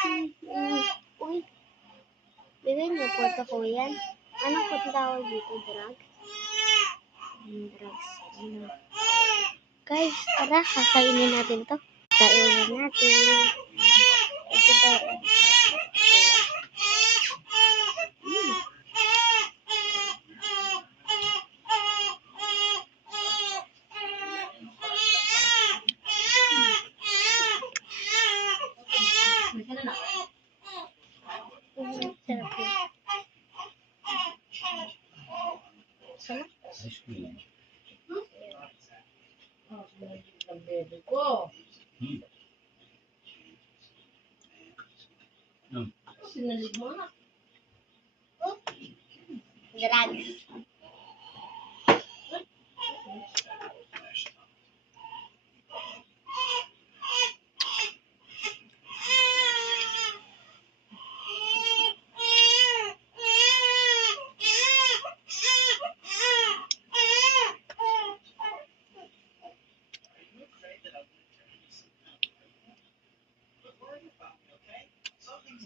Uy, bigyan niyo po ito, kuya. Anong po tawag dito? Drugs? Drugs. Ano? Guys, tara, kakainin natin to. Kainin natin. Ito to. Sarap yun. Sarap? Ice cream. Ang bebe ko. Sinalig mo na. Drugs.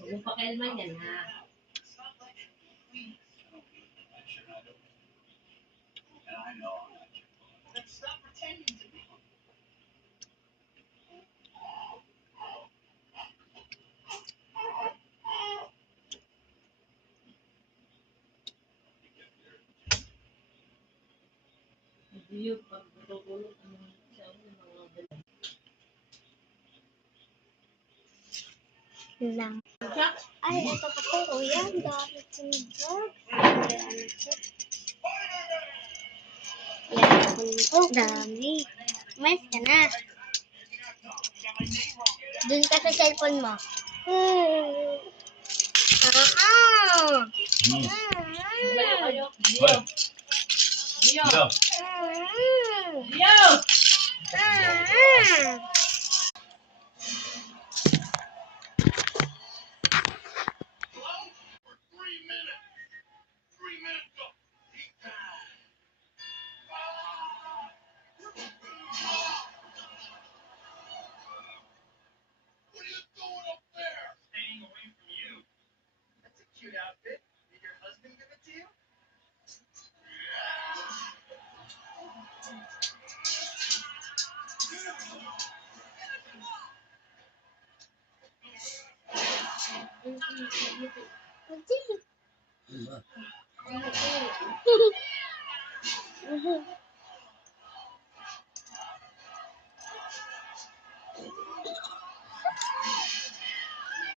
Huwag mo pakialaman yan, ha? Hindi yung pagkakulog ng siya ng mga dala. Lang. Ay, ito pa po, kuya. Ang dami kong drugs. Yan, dami. Umayos ka na. Dun ka sa cellphone mo. Kayo. Well, Dio. go. Dio. Hindi.